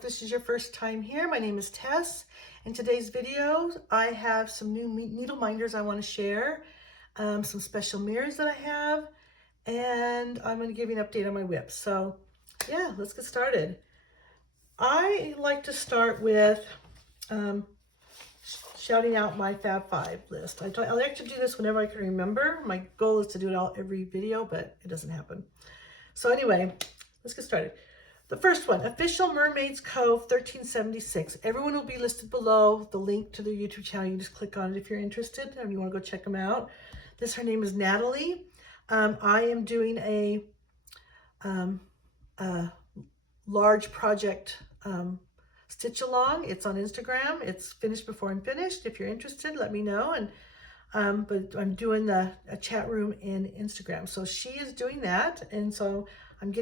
if this is your first time here, my name is Tess. In today's video, I have some new needle minders I want to share, some special mirrors that I have, and I'm going to give you an update on my whip. So yeah, let's get started. I like to start with shouting out my Fab 5 list. I like to do this whenever I can remember. My goal is to do it all every video, but it doesn't happen. So anyway, let's get started. The first one, Official Mermaids Cove 1376. Everyone will be listed below. The link to their YouTube channel, you just click on it if you're interested and you want to go check them out. Her name is Natalie. I am doing a large project stitch along. It's on Instagram. It's finished before I'm finished. If you're interested, let me know. And but I'm doing a chat room in Instagram. So she is doing that, and so I'm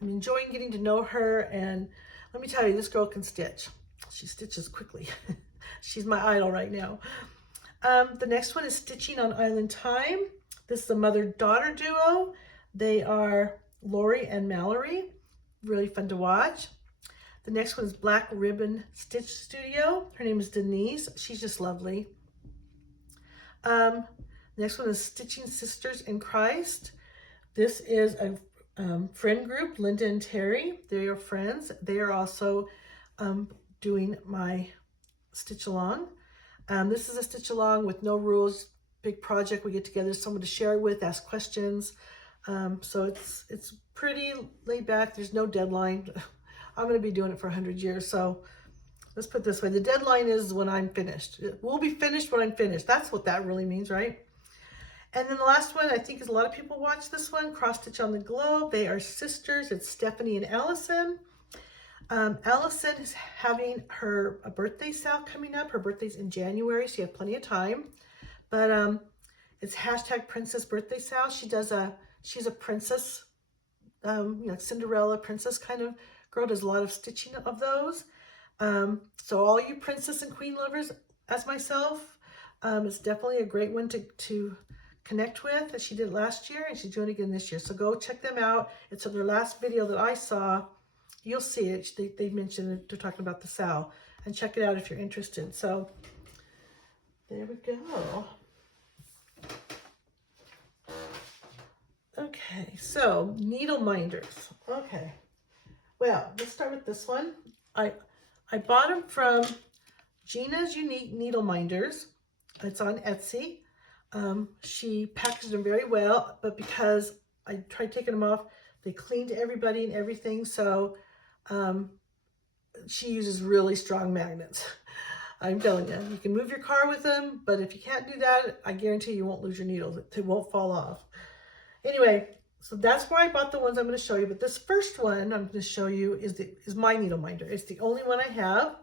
enjoying getting to know her. And let me tell you, this girl can stitch. She stitches quickly. She's my idol right now. The next one is Stitching on Island Time. This is a mother-daughter duo. They are Lori and Mallory. Really fun to watch. The next one is Black Ribbon Stitch Studio. Her name is Denise. She's just lovely. Next one is Stitching Sisters in Christ. This is a friend group, Linda and Terry. They are friends. They are also doing my stitch along. This is a stitch along with no rules, big project. We get together, someone to share it with, ask questions. So it's pretty laid back. There's no deadline. I'm going to be doing it for 100 years. So let's put it this way. The deadline is when I'm finished. We'll be finished when I'm finished. That's what that really means, right? And then the last one, I think is a lot of people watch this one, Cross Stitch on the Globe. They are sisters. It's Stephanie and Allison. Allison is having her birthday sale coming up. Her birthday's in January, so you have plenty of time. But it's hashtag Princess Birthday Sale. She's a princess, Cinderella princess kind of girl. Does a lot of stitching of those. So all you princess and queen lovers, as myself, it's definitely a great one to connect with. She did it last year and she's doing it again this year. So go check them out. It's their last video that I saw. You'll see it. They mentioned it. They're talking about the sale, and check it out if you're interested. So there we go. Okay, so needle minders. Okay, well, let's start with this one. I bought them from Gina's Unique Needle Minders. It's on Etsy. She packaged them very well, but because I tried taking them off, they cleaned everybody and everything. So she uses really strong magnets. I'm telling you, you can move your car with them, but if you can't do that, I guarantee you won't lose your needles. They won't fall off. Anyway, so that's where I bought the ones I'm going to show you. But this first one I'm going to show you is my needle minder. It's the only one I have.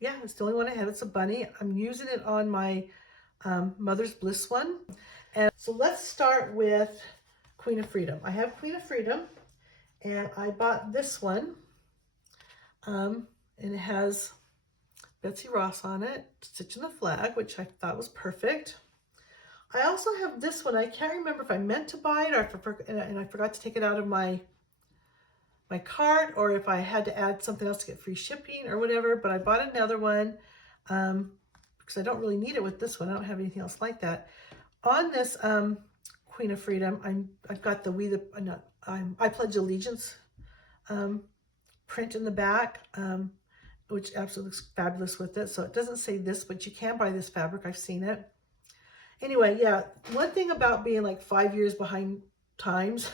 Yeah, it's the only one I have. It's a bunny. I'm using it on my Mother's Bliss one. And so let's start with Queen of Freedom. I have Queen of Freedom, and I bought this one. And it has Betsy Ross on it, Stitching the Flag, which I thought was perfect. I also have this one. I can't remember if I meant to buy it or and I forgot to take it out of my cart, or if I had to add something else to get free shipping or whatever, but I bought another one because I don't really need it with this one. I don't have anything else like that. On this Queen of Freedom, I've got the I Pledge Allegiance print in the back, which absolutely looks fabulous with it. So it doesn't say this, but you can buy this fabric. I've seen it. Anyway, yeah, one thing about being like 5 years behind times,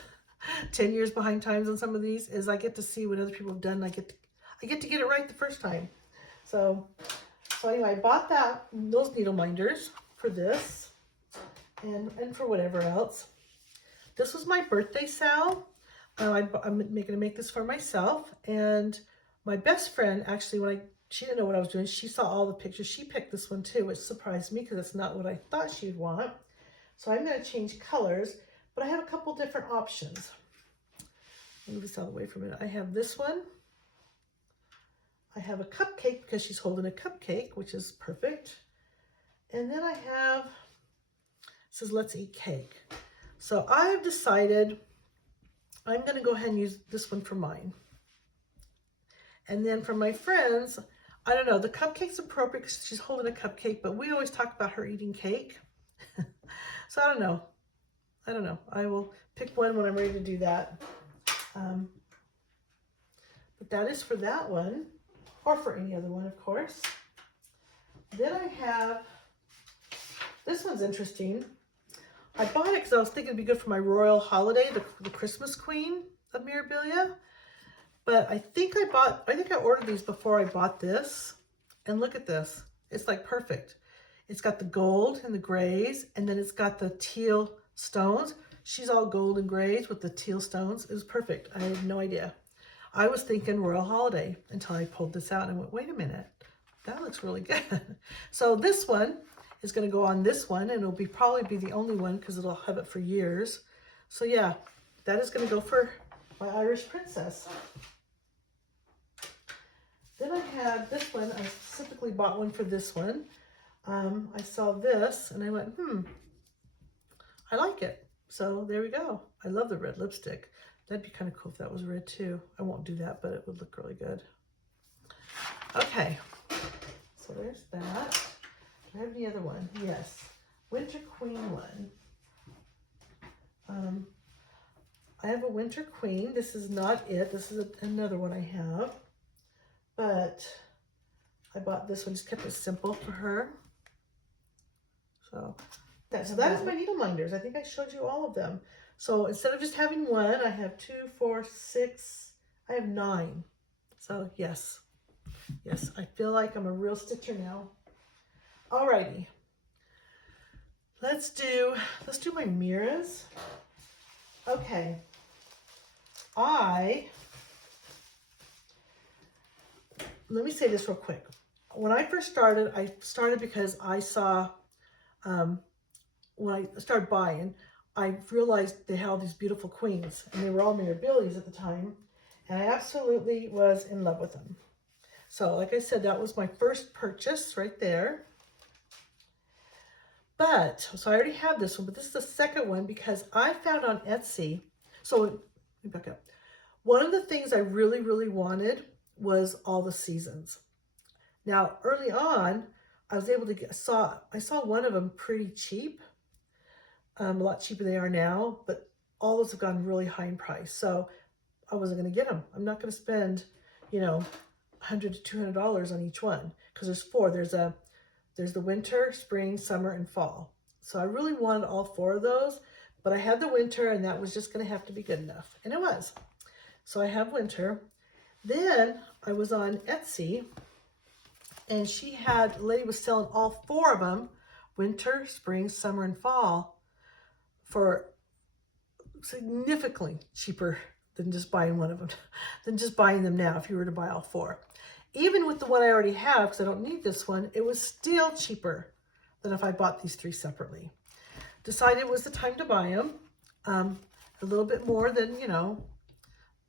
10 years behind times on some of these is I get to see what other people have done. I get to get it right the first time. So anyway, I bought those needle minders for this and for whatever else. This was my birthday sale. I'm going to make this for myself. And my best friend, actually, she didn't know what I was doing. She saw all the pictures. She picked this one too, which surprised me because it's not what I thought she'd want. So I'm going to change colors, but I have a couple different options. Move this out of the way for a minute. I have this one. I have a cupcake because she's holding a cupcake, which is perfect. And then I have, it says, Let's Eat Cake. So I've decided I'm going to go ahead and use this one for mine. And then for my friends, I don't know, the cupcake's appropriate because she's holding a cupcake, but we always talk about her eating cake. So I don't know. I don't know. I will pick one when I'm ready to do that. But that is for that one, or for any other one, of course. Then I have, this one's interesting. I bought it because I was thinking it'd be good for my royal holiday, the Christmas Queen of Mirabilia. But I think I ordered these before I bought this. And look at this. It's like perfect. It's got the gold and the grays, and then it's got the teal stones. She's all gold and grays with the teal stones. It was perfect. I had no idea. I was thinking royal holiday until I pulled this out and went, wait a minute, that looks really good. So this one is going to go on this one, and it'll probably be the only one because it'll have it for years. So yeah, that is going to go for my Irish princess. Then I have this one. I specifically bought one for this one. I saw this and I went, I like it. So there we go. I love the red lipstick. That'd be kind of cool if that was red too. I won't do that, but it would look really good. Okay, so there's that. Do I have the other one? Yes, Winter Queen one. I have a Winter Queen. This is not it. This is another one I have. But I bought this one, just kept it simple for her. So that is my needle minders. I think I showed you all of them. So instead of just having one, I have 2, 4, 6, I have 9. So yes, I feel like I'm a real stitcher now. Alrighty, let's do my Miras. Okay, let me say this real quick. When I first started, I started because I saw, when I started buying, I realized they had all these beautiful queens, and they were all Mirabilias at the time, and I absolutely was in love with them. So like I said, that was my first purchase right there. But, so I already have this one, but this is the second one because I found on Etsy, so let me back up. One of the things I really, really wanted was all the seasons. Now, early on, I was able to I saw one of them pretty cheap, a lot cheaper than they are now, but all those have gone really high in price. So I wasn't going to get them. I'm not going to spend, you know, $100 to $200 on each one because there's 4. There's the winter, spring, summer, and fall. So I really wanted all 4 of those, but I had the winter, and that was just going to have to be good enough. And it was. So I have winter. Then I was on Etsy, and a lady was selling all 4 of them, winter, spring, summer, and fall, for significantly cheaper than just buying one of them, than just buying them now if you were to buy all 4. Even with the one I already have, because I don't need this one, it was still cheaper than if I bought these 3 separately. Decided it was the time to buy them. A little bit more than, you know,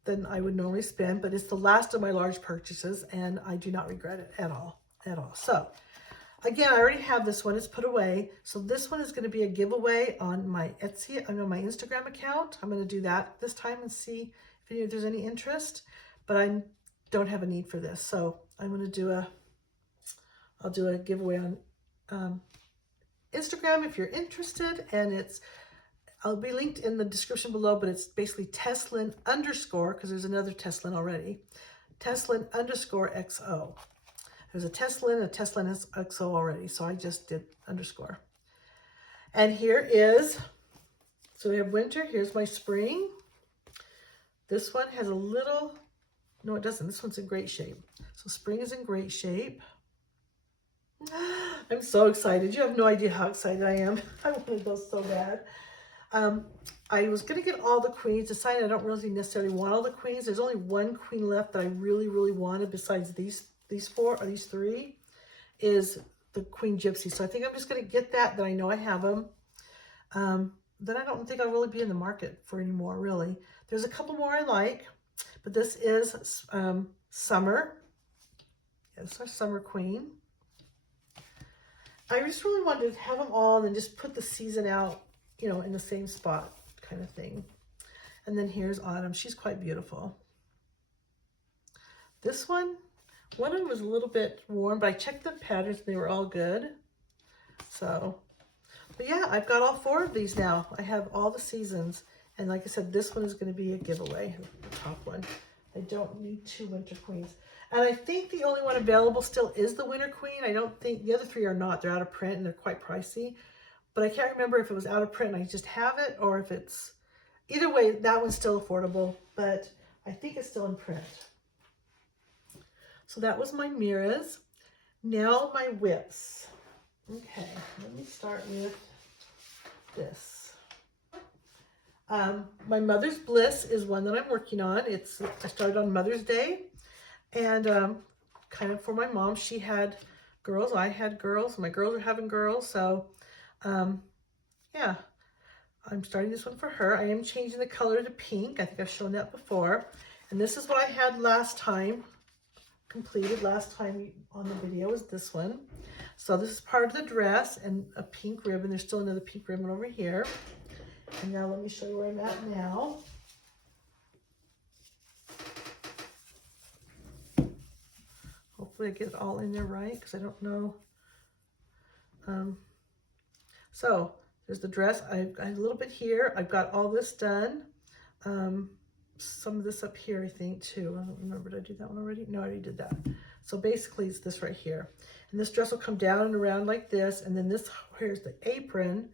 than I would normally spend, but it's the last of my large purchases, and I do not regret it at all. So again, I already have this one. It's put away. So this one is going to be a giveaway on my Etsy, on my Instagram account. I'm going to do that this time and see if there's any interest, but I don't have a need for this. So I'm going to do I'll do a giveaway on Instagram if you're interested, and I'll be linked in the description below, but it's basically Teslin _ because there's another Teslin already. Teslin _XO. There's a Teslin XO already, so I just did _. And here is, so we have winter, here's my spring. This one has a little, no it doesn't, this one's in great shape. So spring is in great shape. I'm so excited. You have no idea how excited I am. I wanted those so bad. I was going to get all the queens, decided I don't really necessarily want all the queens. There's only one queen left that I really, really wanted besides these 4 or these 3, is the Queen Gypsy. So I think I'm just going to get that I know I have them. Then I don't think I'll really be in the market for any more, really. There's a couple more I like, but this is Summer. Yeah, this is our Summer Queen. I just really wanted to have them all and then just put the season out, you know, in the same spot kind of thing. And then here's Autumn. She's quite beautiful. This one of them was a little bit warm, but I checked the patterns, they were all good. So, but yeah, I've got all 4 of these now. I have all the seasons. And like I said, this one is going to be a giveaway, the top one. I don't need 2 Winter Queens. And I think the only one available still is the Winter Queen. I don't think, the other 3 are not. They're out of print and they're quite pricey. But I can't remember if it was out of print and I just have it, or if it's, either way, that one's still affordable. But I think it's still in print. So that was my mirrors. Now my whips. Okay, let me start with this. My Mother's Bliss is one that I'm working on. I started on Mother's Day, and kind of for my mom. She had girls, I had girls, my girls are having girls, so yeah, I'm starting this one for her. I am changing the color to pink. I think I've shown that before, and this is what I had last time, completed last time on the video, is this one. So this is part of the dress and a pink ribbon. There's still another pink ribbon over here. And now let me show you where I'm at now. Hopefully I get it all in there right, because I don't know. So there's the dress. I've got a little bit here. I've got all this done. Some of this up here, I think, too. I don't remember. Did I do that one already? No, I already did that. So basically it's this right here. And this dress will come down and around like this. And then this, here's the apron.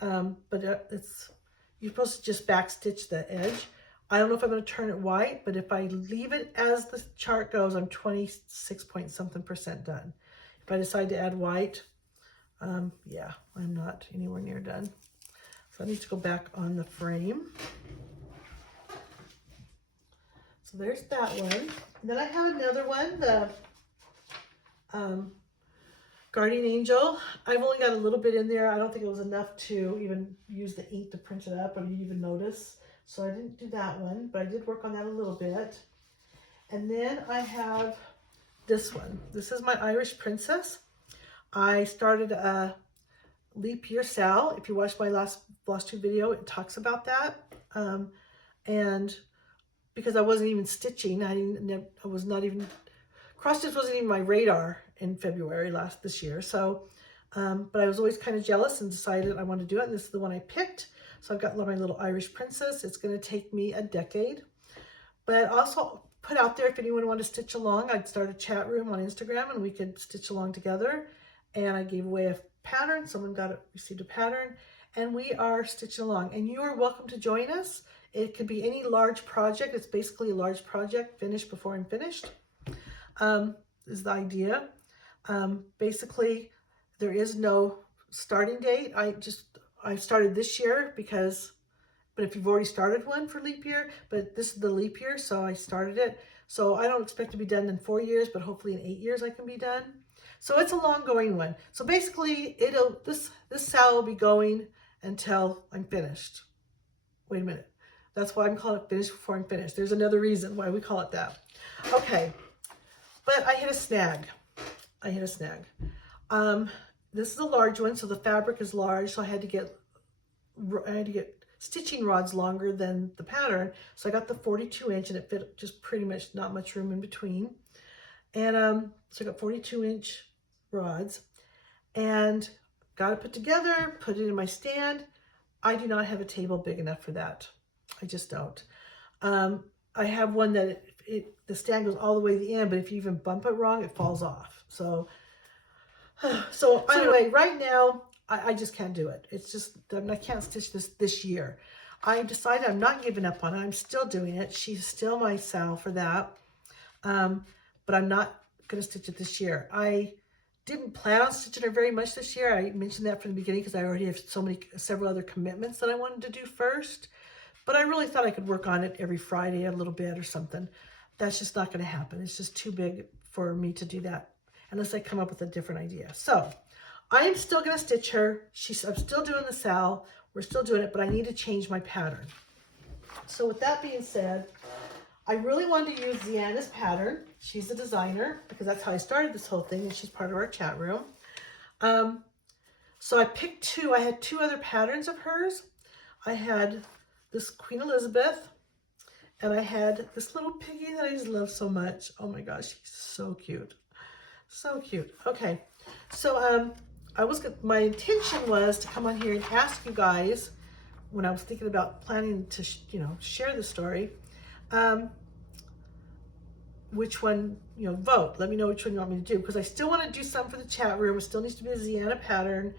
But you're supposed to just back stitch the edge. I don't know if I'm going to turn it white, but if I leave it as the chart goes, I'm 26% done. If I decide to add white, yeah, I'm not anywhere near done. So I need to go back on the frame. So there's that one. And then I have another one, the Guardian Angel. I've only got a little bit in there. I don't think it was enough to even use the ink to print it up, or you'd even notice. So I didn't do that one, but I did work on that a little bit. And then I have this one. This is my Irish Princess. I started a leap year sal. If you watched my last FlossTube video, it talks about that. And because I wasn't even stitching, I was not even, cross stitch wasn't even my radar in February this year. So, but I was always kind of jealous and decided I wanted to do it. And this is the one I picked. So I've got my little Irish Princess. It's going to take me a decade. But also put out there, if anyone wanted to stitch along, I'd start a chat room on Instagram and we could stitch along together. And I gave away a pattern. Someone received a pattern, and we are stitching along. And you are welcome to join us. It could be any large project. It's basically a large project, finished before I'm finished, is the idea. Basically, there is no starting date. I started this year but if you've already started one for leap year, but this is the leap year, so I started it. So I don't expect to be done in 4 years, but hopefully in 8 years I can be done. So it's a long going one. So basically this sal will be going until I'm finished. Wait a minute. That's why I'm calling it finished before I'm finished. There's another reason why we call it that. Okay. But I hit a snag. This is a large one, so the fabric is large, so I had to get stitching rods longer than the pattern. So I got the 42 inch, and it fit just pretty much, not much room in between. And so I got 42 inch rods and got it put together, put it in my stand. I do not have a table big enough for that. I just don't. I have one that the stand goes all the way to the end, but if you even bump it wrong, it falls off. So anyway, right now, I just can't do it. It's just, I can't stitch this year. I decided I'm not giving up on it. I'm still doing it. She's still my sal for that. But I'm not going to stitch it this year. I didn't plan on stitching her very much this year. I mentioned that from the beginning because I already have several other commitments that I wanted to do first. But I really thought I could work on it every Friday a little bit or something. That's just not going to happen. It's just too big for me to do that unless I come up with a different idea. So I am still going to stitch her. I'm still doing the sal. We're still doing it, but I need to change my pattern. So with that being said, I really wanted to use Deanna's pattern. She's the designer because that's how I started this whole thing, and she's part of our chat room. So I picked two. I had two other patterns of hers. I had this Queen Elizabeth, And I had this little piggy that I just love so much. Oh my gosh, she's so cute. So cute. Okay, so my intention was to come on here and ask you guys, when I was thinking about planning to share the story, which one, vote. Let me know which one you want me to do, because I still want to do some for the chat room. It still needs to be a Ziana pattern,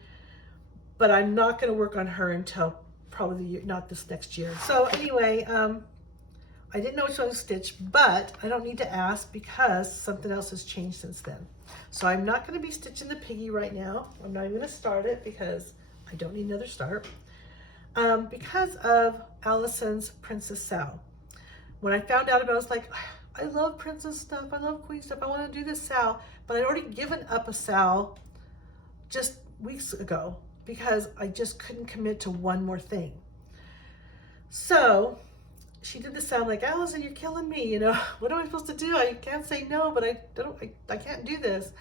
but I'm not going to work on her until probably not this next year. So anyway, I didn't know which one to stitch, but I don't need to ask because something else has changed since then. So I'm not going to be stitching the piggy right now. I'm not even going to start it because I don't need another start. Because of Allison's Princess Sal. When I found out about it, I was like, I love princess stuff. I love queen stuff. I want to do this Sal. But I'd already given up a Sal just weeks ago because I just couldn't commit to one more thing. So she did the sound like, Allison, you're killing me. What am I supposed to do? I can't say no, but I can't do this.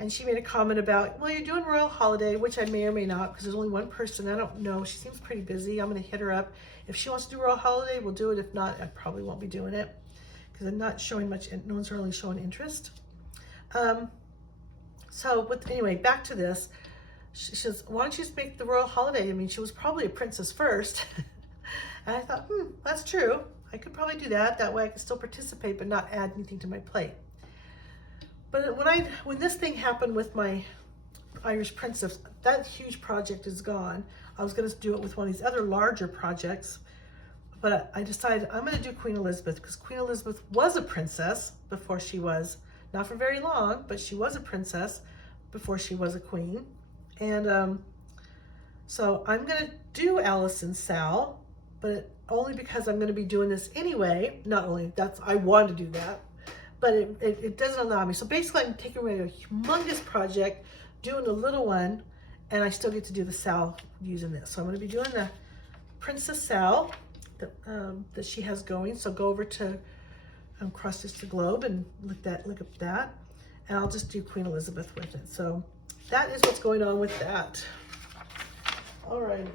And she made a comment about, well, you're doing Royal Holiday, which I may or may not, because there's only one person. I don't know. She seems pretty busy. I'm going to hit her up. If she wants to do Royal Holiday, we'll do it. If not, I probably won't be doing it because I'm not showing much. No one's really showing interest. Anyway, back to this. She says, why don't you just make the Royal Holiday? I mean, she was probably a princess first. And I thought, that's true. I could probably do that. That way I could still participate, but not add anything to my plate. But when this thing happened with my Irish Princess, that huge project is gone. I was going to do it with one of these other larger projects, but I decided I'm going to do Queen Elizabeth because Queen Elizabeth was a princess before she was, not for very long, but she was a princess before she was a queen. And so I'm going to do Allison Sal, but only because I'm going to be doing this anyway. Not only I want to do that, but it doesn't allow me. So basically I'm taking away a humongous project, doing a little one, and I still get to do the Sal using this. So I'm going to be doing the Princess Sal that she has going. So go over to Cross Stitch the Globe and look up that. And I'll just do Queen Elizabeth with it. So that is what's going on with that. All right.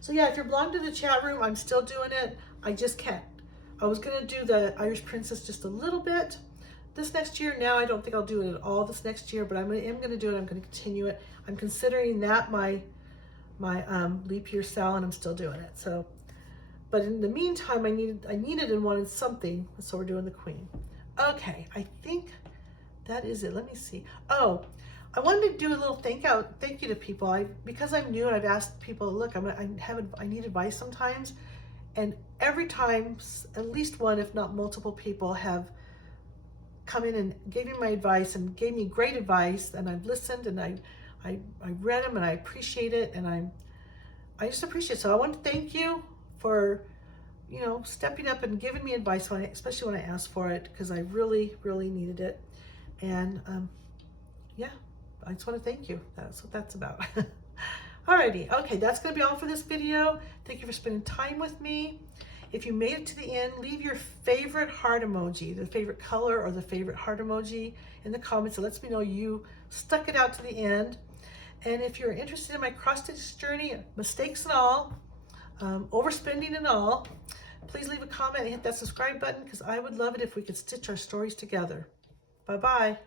So yeah, if you're belonging to the chat room, I'm still doing it. I just can't. I was going to do the Irish Princess just a little bit this next year. Now I don't think I'll do it at all this next year, but I am going to do it. I'm going to continue it. I'm considering that my leap year Sal, and I'm still doing it. So, but in the meantime, I needed and wanted something, so we're doing the Queen. Okay, I think that is it. Let me see. Oh, I wanted to do a little thank you to people. Because I'm new and I've asked people, look, I need advice sometimes. And every time, at least one, if not multiple people have come in and gave me my advice and gave me great advice, and I've listened and I read them and I appreciate it, and I just appreciate it. So I want to thank you for, stepping up and giving me advice, especially when I asked for it, because I really, really needed it. And yeah, I just want to thank you. That's what that's about. Alrighty, okay, that's going to be all for this video. Thank you for spending time with me. If you made it to the end, leave your favorite heart emoji, the favorite color or the favorite heart emoji in the comments. It lets me know you stuck it out to the end. And if you're interested in my cross-stitch journey, mistakes and all, overspending and all, please leave a comment and hit that subscribe button because I would love it if we could stitch our stories together. Bye-bye.